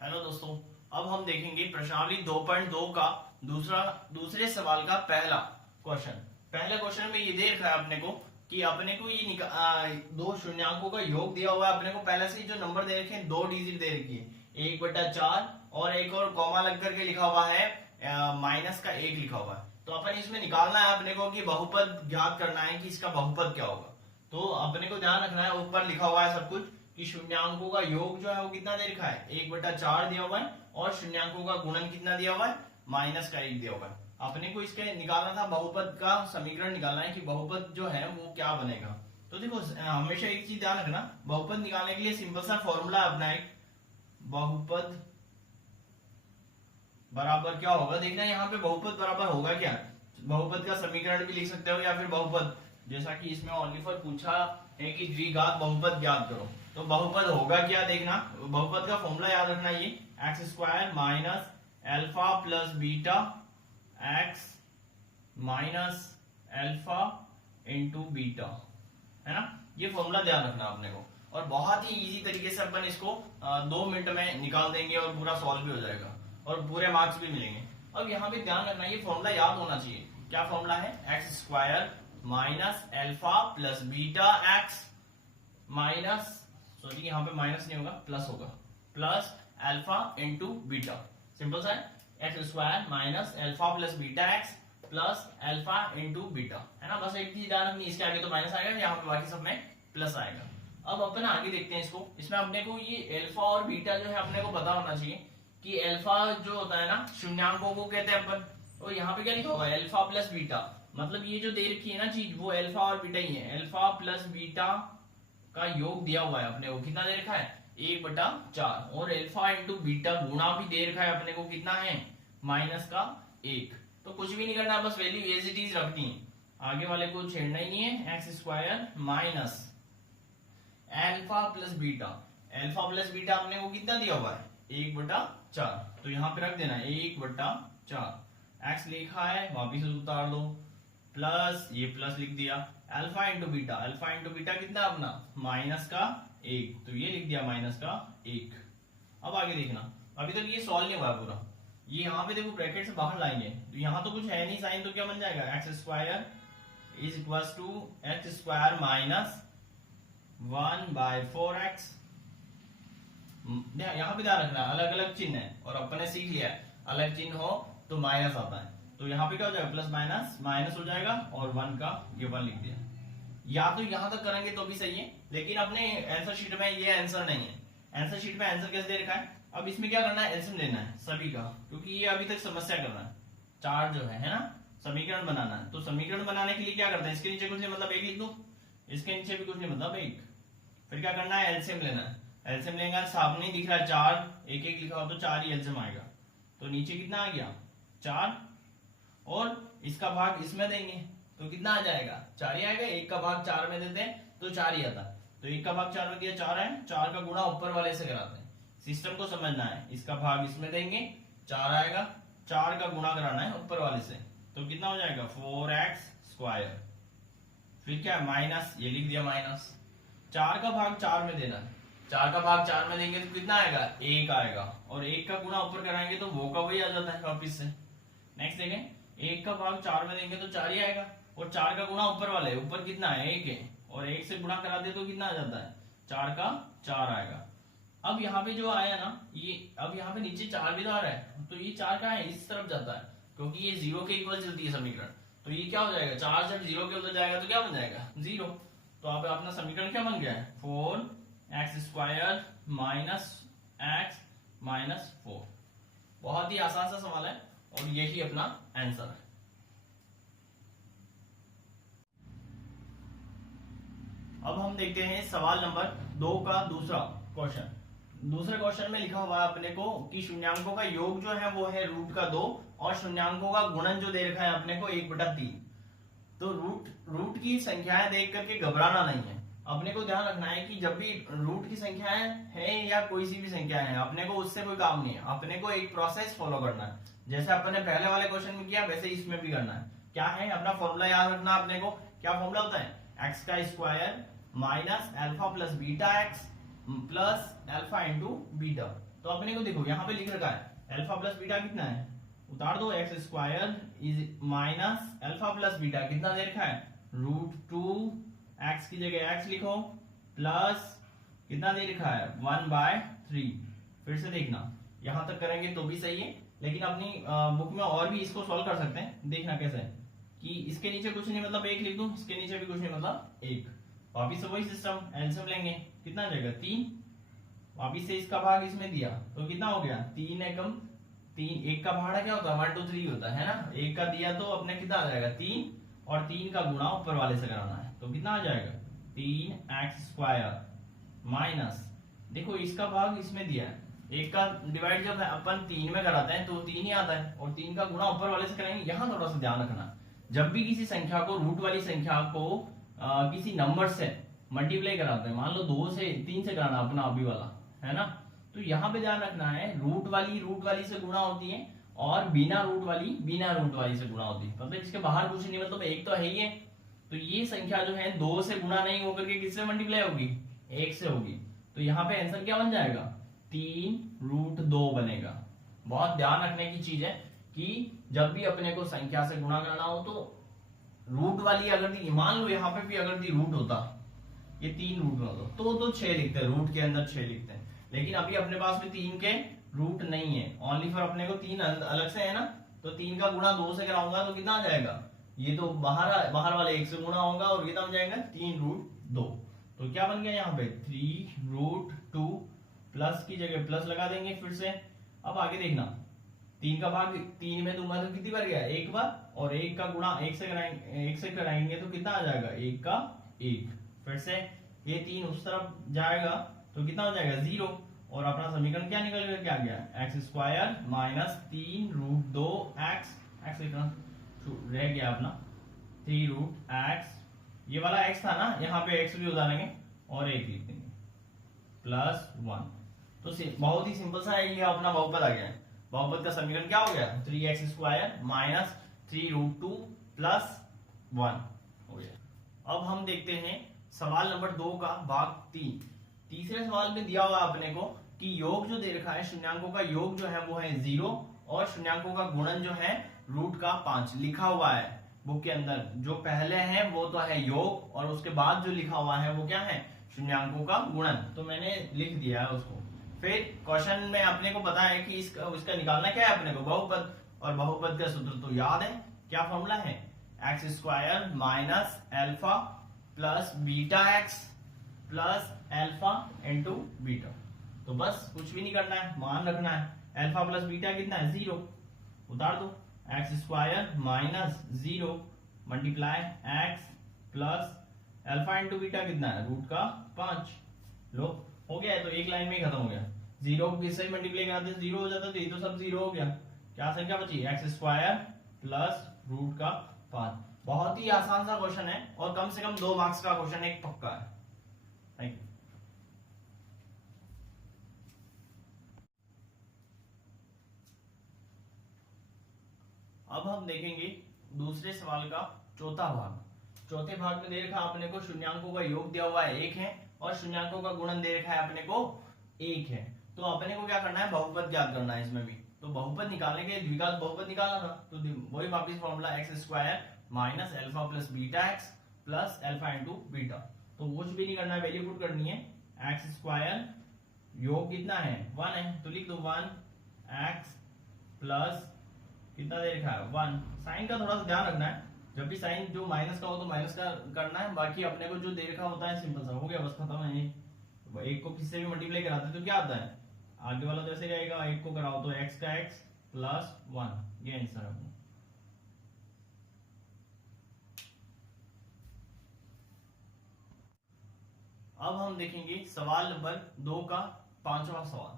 Hello दोस्तों, अब हम देखेंगे प्रश्नावली 2.2 का दूसरे सवाल का पहला क्वेश्चन। पहले क्वेश्चन में ये दे रखा है अपने को कि अपने को ये दो शून्यांकों का योग दिया हुआ है। अपने को पहले से ही जो नंबर दे रखे हैं, दो डिजिट दे रखी है, 1/4 और एक और कॉमा लग करके लिखा हुआ है माइनस का 1 लिखा हुआ है। तो अपन इसमें निकालना है अपने को कि बहुपद ज्ञात करना है कि इसका बहुपद क्या होगा। तो अपने को ध्यान रखना है, ऊपर लिखा हुआ है सब कुछ कि शून्यांकों का योग जो है वो कितना दे रखा है, 1/4 दिया हुआ है और शून्यांकों का गुणन कितना दिया हुआ है, माइनस का 1 दिया हुआ है। अपने को इसके निकालना था, बहुपद का समीकरण निकालना है कि बहुपद जो है वो क्या बनेगा। तो देखो हमेशा एक चीज ध्यान रखना, बहुपद निकालने के लिए सिंपल सा फॉर्मूला अपना एक, बहुपद बराबर क्या होगा। देखना यहाँ पे बहुपद बराबर होगा क्या, बहुपद का समीकरण भी लिख सकते हो या फिर बहुपद, जैसा कि इसमें ओनली फॉर पूछा है कि द्विघात बहुपद ज्ञात करो। तो बहुपद होगा क्या, देखना बहुपद का फॉर्मूला याद रखना, ये x² minus alpha plus beta x minus alpha into beta, है ना। ये फॉर्मूला ध्यान रखना आपने को, और बहुत ही इजी तरीके से अपन इसको 2 मिनट में निकाल देंगे और पूरा सॉल्व भी हो जाएगा और पूरे मार्क्स भी मिलेंगे। अब यहाँ पे ध्यान रखना, ये फॉर्मूला याद होना चाहिए। क्या फॉर्मूला है, x² minus alpha plus beta x minus, sorry यहाँ पे माइनस नहीं होगा, प्लस होगा, plus alpha into beta. Simple सा है, x² minus alpha plus beta x plus alpha into beta, है ना। बस एक चीज ध्यान रखनी, इसके आगे तो माइनस आएगा, यहाँ पे बाकी सब में प्लस आएगा। अब अपन आगे देखते हैं इसको। इसमें अपने को ये अल्फा और बीटा जो है अपने को पता होना चाहिए कि अल्फा जो होता है ना, शून्यांकों को कहते हैं अपन। तो यहाँ पे क्या लिखा हुआ है, अल्फा प्लस बीटा, मतलब ये जो दे रखी है ना चीज, वो अल्फा और बीटा ही है। अल्फा प्लस बीटा का योग दिया हुआ है अपने को, कितना दे रखा है, 1/4, और अल्फा इंटू बीटा गुणा भी दे रखा है अपने को, कितना है, माइनस का 1। तो कुछ भी नहीं करना, बस वैल्यू एज इट इज रखनी है, आगे वाले को छेड़ना ही नहीं है। x² minus alpha plus beta, alpha plus beta अपने को कितना दिया हुआ है, 1/4, तो यहाँ पे रख देना 1/4। x लिखा है, वापिस उतार दो, प्लस ये प्लस लिख दिया, alpha into beta, alpha into beta कितना अपना, माइनस का 1, तो ये लिख दिया माइनस का 1। अब आगे देखना, अभी तक ये सॉल्व नहीं हुआ पूरा, ये यहाँ पे देखो ब्रैकेट से बाहर लाएंगे तो यहाँ तो कुछ है नहीं साइन, तो क्या बन जाएगा, x² is equal to x² minus 1/4x। यहाँ पे ध्यान रखना, अलग अलग चिन्ह है और अपने सीख लिया है अलग चिन्ह हो तो माइनस आता है, तो यहाँ पे क्या हो जाएगा, प्लस माइनस माइनस हो जाएगा, और 1 का ये 1 लिख दिया। या तो यहां तक करेंगे तो भी सही है, लेकिन अपने आंसर शीट में ये आंसर नहीं है। आंसर शीट में आंसर कैसे दे रखा है, अब इसमें क्या करना है, एलसीएम लेना है सभी का, क्योंकि ये अभी तक समस्या करना है, 4 जो है ना, समीकरण बनाना है। तो समीकरण बनाने के लिए क्या करते हैं, इसके नीचे कुछ नहीं मतलब 1 लिख दो, इसके नीचे भी कुछ नहीं मतलब 1। फिर क्या करना है, एलसीएम लेना है। एलसीएम लेंगे, सामने नहीं दिख रहा है 4, 1 लिखा हो तो 4 ही एलसीएम आएगा। तो नीचे कितना आ गया, 4, और इसका भाग इसमें देंगे तो कितना आ जाएगा, 4 ही आएगा। 1 का भाग 4 में देते हैं तो 4 ही आता है, तो 1 का भाग 4 में दिया, 4 है, 4 का गुणा ऊपर वाले से कराते हैं। सिस्टम को समझना है, इसका भाग इसमें देंगे, 4 आएगा, 4 का गुणा कराना है ऊपर वाले से, तो कितना हो जाएगा, 4x²। फिर क्या, माइनस, ये लिख दिया माइनस, 4 का भाग 4 में देना है, 4 का भाग 4 में देंगे तो कितना आएगा, 1 आएगा, और 1 का गुणा ऊपर कराएंगे तो वो का वही आ जाता है वापिस से। नेक्स्ट देखें, 1 का भाग 4 में देंगे तो 4 ही आएगा, और 4 का गुणा ऊपर वाले, ऊपर कितना है, 1 है, और 1 से गुणा करा दे तो कितना आ जाता है, 4 का 4 आएगा। अब यहाँ पे जो आया ना ये, अब यहाँ पे नीचे 4 भी तो आ रहा है, तो ये 4 का है, इस तरफ जाता है, क्योंकि ये 0 के इक्वल चलती है समीकरण। तो ये क्या हो जाएगा, 4 जब 0 के उधर जाएगा तो क्या बन जाएगा, 0। तो अब अपना समीकरण क्या बन गया है, 4x² माइनस x माइनस 4। बहुत ही आसान सा सवाल है और यही अपना आंसर है। अब हम देखते हैं सवाल नंबर 2 का दूसरा क्वेश्चन। दूसरे क्वेश्चन में लिखा हुआ है अपने को कि शून्यांकों का योग जो है वो है √2 और शून्यांकों का गुणन जो दे रखा है अपने को 1/3। तो रूट की संख्याएं देख करके घबराना नहीं है, अपने को ध्यान रखना है कि जब भी रूट की संख्याएं है या कोई सी भी संख्या है, अपने को उससे कोई काम नहीं है, अपने को एक प्रोसेस फॉलो करना है। जैसे अपन ने पहले वाले क्वेश्चन में किया वैसे इसमें भी करना है। क्या है, अपना फॉर्मूला याद रखना अपने को। क्या फॉर्मूला होता है, x² minus alpha plus beta x plus alpha into beta. तो अपने को देखो यहाँ पे लिख रखा है अल्फा प्लस बीटा कितना है, उतार दो, x square is minus alpha plus beta कितना दे रखा है, √2, एक्स की जगह एक्स लिखो, प्लस कितना दे रखा है 1/3। फिर से देखना, यहां तक करेंगे तो भी सही है, लेकिन अपनी बुक में और भी इसको सॉल्व कर सकते हैं। देखना कैसे है कि इसके नीचे कुछ नहीं मतलब 1 लिख दूं, इसके नीचे भी कुछ नहीं मतलब 1, वापिस से वही सिस्टम, एलसीएम लेंगे, कितना आ जाएगा 3, वापिस से इसका भाग इसमें दिया तो कितना हो गया 3 एकम 3, 1 का भाड़ा क्या होता है 1 2 3 होता है ना, 1 का दिया तो अपने कितना आ जाएगा 3, और 3 का गुणा ऊपर वाले से कराना है तो कितना आ जाएगा 3x² माइनस, देखो इसका भाग इसमें दिया है, 1 का डिवाइड जब अपन 3 में कराते हैं तो 3 ही आता है, और 3 का गुणा ऊपर वाले से कराएंगे। यहाँ थोड़ा सा ध्यान रखना, जब भी किसी संख्या को रूट वाली संख्या को किसी नंबर से मल्टीप्लाई कराते हैं, मान लो 2 से 3 से कराना अपना अभी वाला है ना, तो यहाँ पे ध्यान रखना है रूट वाली से गुणा होती है, और बिना रूट वाली से गुणा होती है, मतलब इसके बाहर कुछ नहीं, मतलब 1 तो है ही है। तो ये संख्या जो है 2 से गुणा नहीं होकर के किससे मल्टीप्लाई होगी 1 से होगी, तो यहाँ पे आंसर क्या बन जाएगा 3√2 बनेगा। बहुत ध्यान रखने की चीज है कि जब भी अपने को संख्या से गुणा करना हो तो रूट वाली अगर दी, मान लो यहाँ पे भी अगर दी रूट होता, ये 3 रूट होता तो 6 लिखते हैं, रूट के अंदर 6 लिखते हैं, लेकिन अभी अपने पास में 3 के रूट नहीं है, ओनली फॉर अपने को 3 अलग से है ना, तो 3 का गुणा 2 से कराऊंगा तो कितना आ जाएगा, ये तो बाहर वाले 1 से गुणा होगा और कितना हो जाएगा 3√2, तो क्या बन गया यहाँ पे 3√2, प्लस की जगह प्लस लगा देंगे फिर से। अब आगे देखना, 3 का भाग 3 में दूंगा तो कितनी बार गया 1 बार, और 1 का गुणा 1 से कराएंगे तो कितना आ जाएगा 1 का 1, फिर से ये 3 उस तरफ जाएगा तो कितना हो जाएगा 0, और अपना समीकरण क्या निकल कर क्या गया x² माइनस 3√2x, x लिखना रह गया अपना 3√x, ये वाला x था ना, यहाँ पे x भी उतारेंगे और 1 लिख देंगे प्लस 1, तो बहुत ही सिंपल सा है, ये अपना बहुपद आ गया है। बहुपद का समीकरण क्या हो गया 3x² माइनस 3√2 प्लस 1 हो गया। अब हम देखते हैं सवाल नंबर 2 का भाग 3। तीसरे सवाल में दिया हुआ अपने को कि योग जो दे रखा है, शून्यांकों का योग जो है वो है 0, और शून्यांकों का गुणन जो है √5 लिखा हुआ है बुक के अंदर, जो पहले है वो तो है योग, और उसके बाद जो लिखा हुआ है वो क्या है शून्यांकों का गुणन, तो मैंने लिख दिया है उसको। फिर क्वेश्चन में अपने को पता है कि इसका निकालना क्या है अपने को बहुपद, और बहुपद का सूत्र तो याद है, क्या फॉर्मूला है x² minus alpha plus beta x plus alpha into beta, तो बस कुछ भी नहीं करना है, मान रखना है, अल्फा प्लस बीटा कितना है 0, उतार दो, x² minus 0 multiply x plus alpha into beta कितना है √5, लो हो गया है, तो एक लाइन में ही खत्म हो गया, 0 किससे मल्टीप्लाई कराते 0 हो जाता, तो ये तो सब 0 हो गया, क्या संख्या बची x² प्लस √5। बहुत ही आसान सा क्वेश्चन है, और कम से कम 2 मार्क्स का क्वेश्चन एक पक्का है। Thank you. अब हम देखेंगे दूसरे सवाल का चौथा भाग। चौथे भाग में दे रखा अपने को शून्यांकों का योग दिया हुआ है 1 है, और शून्यांकों का गुणन दे रखा है अपने को 1 है, तो अपने को क्या करना है बहुपद ज्ञात करना है इसमें भी, तो बहुपद निकालने के लिए द्विघात बहुपद निकालना था, तो वही वापिस formula x² minus alpha plus beta x plus alpha into beta, तो कुछ भी नहीं करना है, वैल्यू पुट करनी है, x² योग कितना है 1 है, तो लिख दो 1x प्लस कितना दे रखा है 1, साइन का थोड़ा सा ध्यान रखना है, जब भी साइन जो माइनस का हो तो माइनस का करना है, बाकी अपने को जो दे रखा होता है सिंपल सा हो गया, बस खत्म है। ये 1 को किससे भी मल्टीप्लाई कराते तो क्या आता है, आगे वाला जैसे रहेगा 1 को कराओ तो x का x प्लस 1, ये आंसर है। अब हम देखेंगे सवाल नंबर 2 का 5वां सवाल।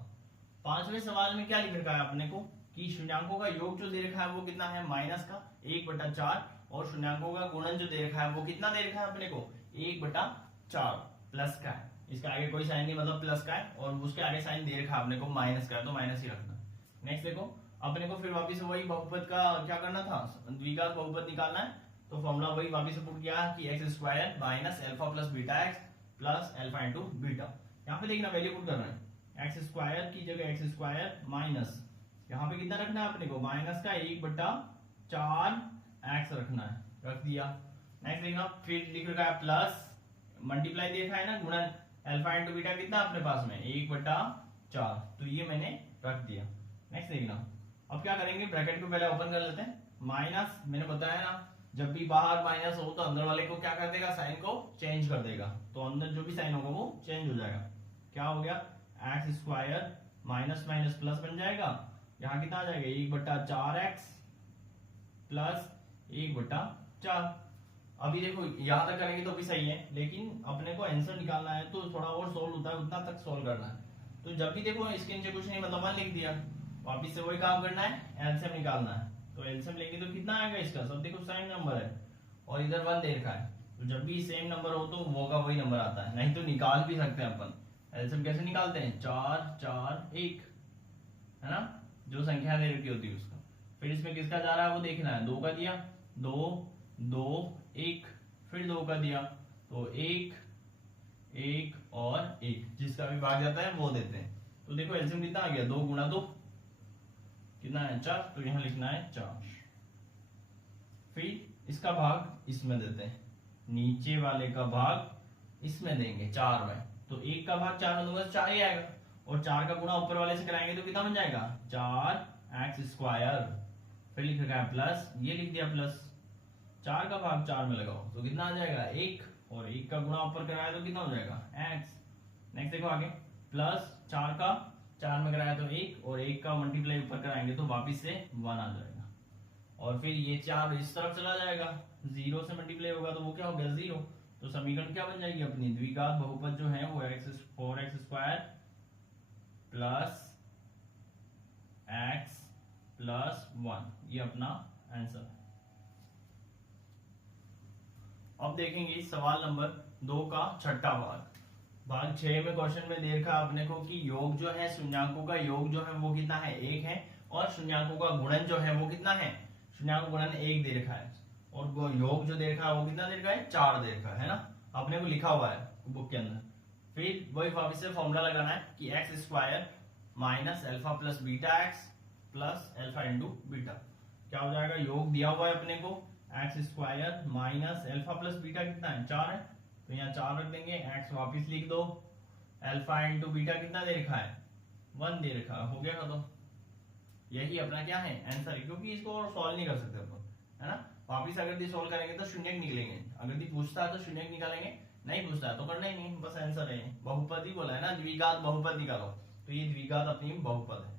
5वें सवाल में क्या लिख रखा है अपने को कि शून्यांकों का योग जो दे रखा है वो कितना है माइनस का 1/4, और शून्यांकों का गुणन जो दे रखा है वो कितना दे रखा है अपने को 1/4 प्लस का है, इसका आगे कोई साइन नहीं मतलब प्लस का है, और उसके आगे साइन दे रखा है अपने को माइनस का है, तो माइनस ही रखना। नेक्स्ट देखो अपने को फिर वापिस वही बहुपद का क्या करना था, द्विघात बहुपद निकालना है, तो फॉर्मूला वही वापिस पुट किया कि x² minus alpha plus beta x plus alpha into beta. यहाँ पे देखना वैल्यू पुट कर रहे हैं, एक्स स्क्वायर की जगह एक्स स्क्वायर माइनस, यहाँ पे कितना रखना है अपने को, माइनस का 1/4 एक्स रखना है, रख दिया। नेक्स्ट देखना, फिर लिख रखा है प्लस, मल्टीप्लाई देखा है ना, गुणन अल्फा इंटू बीटा कितना अपने पास में 1/4, तो ये मैंने रख दिया। नेक्स्ट देखना, अब क्या करेंगे, ब्रैकेट को पहले ओपन कर लेते हैं, माइनस, मैंने बताया ना जब भी बाहर माइनस हो तो अंदर वाले को क्या कर देगा, साइन को चेंज कर देगा, तो अंदर जो भी साइन होगा वो चेंज हो जाएगा। क्या हो गया, x square minus minus plus बन जाएगा, यहाँ कितना आ जाएगा 1/4 एक्स प्लस 1/4। अभी देखो यहां तक करेंगे तो भी सही है, लेकिन अपने को आंसर निकालना है तो थोड़ा और सोल्व होता है, उतना तक सोल्व करना है। तो जब भी देखो इसके नीचे कुछ नहीं मतलब 1 लिख दिया, वापिस से वही काम करना है, एलसीएम निकालना है। तो एलसीएम लेंगे तो कितना आएगा इसका, सब देखो सेम नंबर है और इधर 1 दे रखा है, तो जब भी सेम नंबर हो तो वो का वही नंबर आता है, नहीं तो निकाल भी सकते हैं अपन। एलसीएम कैसे निकालते हैं, 4 4 1 है ना, जो संख्या दे रखी होती है उसका। फिर इसमें किसका जा रहा है वो देखना है, 2 का दिया 2 2 1, फिर 2 का दिया तो 1 1 और 1, जिसका भी भाग जाता है वो देते हैं। तो देखो एलसीएम कितना आ गया, 2 गुणा 2 कितना है 4, तो यहां लिखना है 4। फिर इसका भाग इसमें देते हैं, नीचे वाले का भाग इसमें देंगे 4 में, तो 1 का भाग 4 में दूंगा तो 4 ही आएगा, और 4 का गुणा ऊपर वाले से कराएंगे तो कितना बन जाएगा 4 एक्स स्क्वायर। फिर लिख रखा है प्लस, ये लिख दिया प्लस, 4 का भाग 4 में लगाओ तो कितना आ जाएगा 1, और 1 का गुणा ऊपर कराया तो कितना हो जाएगा x। नेक्स्ट देखो आगे, प्लस 4 का 4 में कराया तो 1, और 1 का मल्टीप्लाई ऊपर कराएंगे तो वापिस से 1 आ जाएगा, और फिर ये 4 इस तरफ चला जाएगा, 0 से मल्टीप्लाई होगा तो वो क्या हो गया 0। तो समीकरण क्या बन जाएगी अपनी, द्विघात बहुपद जो है वो 4x square plus x plus 1, ये अपना आंसर है। अब देखेंगे सवाल नंबर 2 का छठा भाग, भाग 6 में क्वेश्चन में दे रखा अपने को कि योग जो है, शून्यांकों का योग जो है वो कितना है 1 है, और शून्यांकों का गुणन जो है वो कितना है, शून्यांकों गुणन 1 दे रखा है, और वो योग जो दे रखा है वो कितना दे रखा है 4 दे रखा है ना, अपने को लिखा हुआ है बुक के अंदर। फिर वही वापिस से फॉर्मूला लगाना है कि x square minus alpha plus beta x plus alpha into beta, क्या हो जाएगा, योग दिया हुआ है अपने को x square minus alpha plus beta कितना है 4 है, तो यहाँ 4 रख देंगे, एक्स वापिस लिख दो, अल्फा इंटू बीटा कितना दे रखा है 1 दे रखा है, हो गया खत्म। यही अपना क्या है आंसर है, क्योंकि इसको और सॉल्व नहीं कर सकते अपन, है ना। वापिस अगर दी सॉल्व करेंगे तो शून्य निकलेंगे, अगर दी पूछता है तो शून्य निकालेंगे, नहीं पूछता है तो करना ही नहीं, बस आंसर है। बहुपद ही बोला है ना, द्विघात बहुपद निकालो, तो ये द्विघात अपनी बहुपद है।